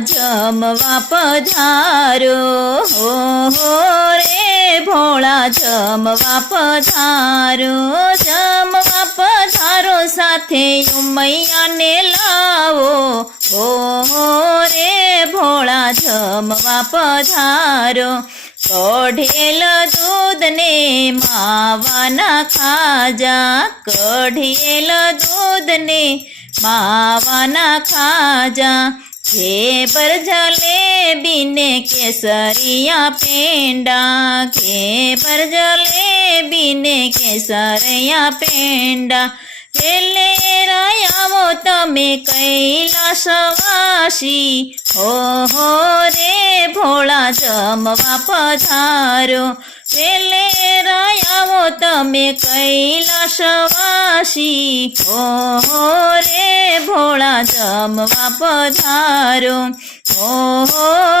જમવા પધારો, હો રે ભોળા જમવા પધારો, જમવા પધારો સાથે ઉમૈયાને લાવો, હો રે ભોળા જમવા પધારો। કઢેલ દૂધને માવાના ખાજા, કઢેલ દૂધને માવાના ખાજા, ઘેબર જલેબીને કેસરિયા પેંડા, ઘેબર જલેબીને કેસરિયા પેંડા, વેલેરા આવો તમે કૈલાસવાસી, હો રે ભોળા જમવા પધારો, વેલેરા આવો તમે કૈલાસવાસી, હો રે ભોળા જમવા પધારો, હો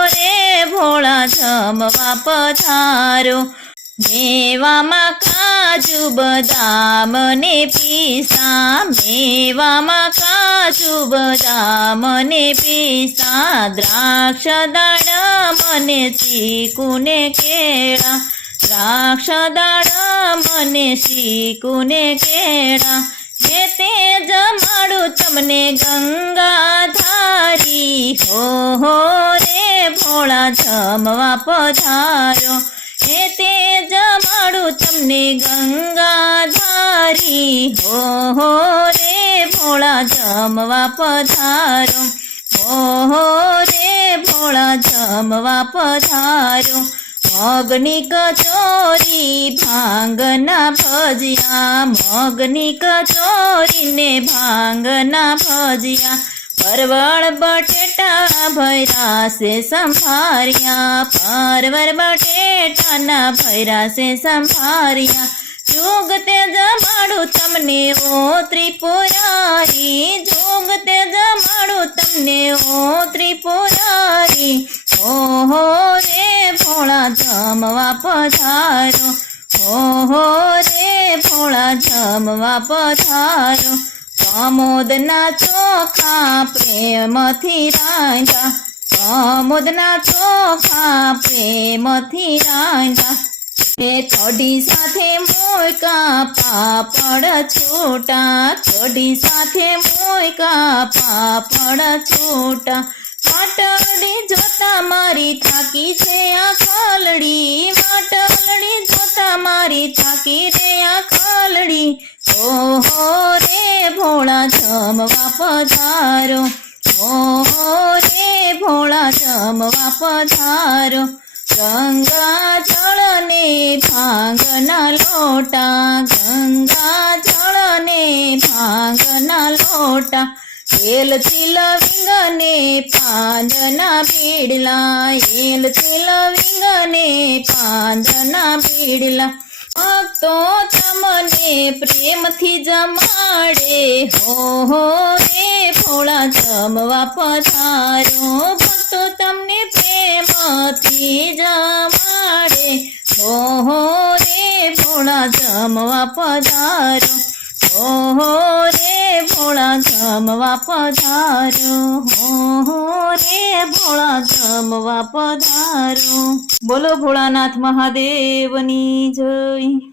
રે ભોળા જમવા પધારો। મેવામાં કાજુ બદામ ને પિસ્તા, મેવામાં કાજુ બદામ ને પિસ્તા, દ્રાક્ષ દાડમ ને ચીકુ ને કેળા, દ્રાક્ષ દાડમ ને ચીકુ ને કેળા, હે તે જમાડું તમને ગંગાધારી, હો રે ભોળા જમવા પધારો, હે તે જમાડું તમને ગંગાધારી, હો રે ભોળા જમવા પધારો, હો રે ભોળા જમવા પધારો। મગની કચોરી ભાંગના ભજીયા, મગની કચોરી ને ભાંગના ભજીયા, પરવળ બટેટા ભૈરા સે સંભાર્યા, પરવળ બટેટાના ભૈરા સે સંભાર્યા, જોગ તે જમાડું તમને ઓ ત્રિપુરારી, જોગ તે જમાડું તમને ઓ ત્રિપુરારી, હો રે ભોળા જમવા પધારો, હો રે ભોળા જમવા પધારો। કમોદના ચોખા પ્રેમથી રાંધ્યા, કમોદના ચોખા પ્રેમથી રાંધ્યા, હે કઢી સાથે મોયકા પાપડ છૂટા, કઢી સાથે મોયકા પાપડ છૂટા, માટલી જોતા મારી થાકી છે આ ખલડી, માટલી જોતા મારી થાકી રે આ ખલડી, હો રે ભોળા જમવા પધારો, હો રે ભોળા જમવા પધારો। ગંગા જળ ને ભાંગના લોટા, ગંગા જળ ને ભાંગના લોટા, એલથી લવિંગને પાંદના બીડલા, એલથી લવિંગને પાંદના બીડલા, ભક્તો તમને પ્રેમથી જમાડે, હો રે ભોળા જમવા પધારો, ભક્તો તમને પ્રેમથી જમાડે, હો રે ભોળા જમવા પધારો, હો રે ભોળા જમવા પધારો, હો રે ભોળા જમવા પધારો। બોલો ભોળાનાથ મહાદેવની જય।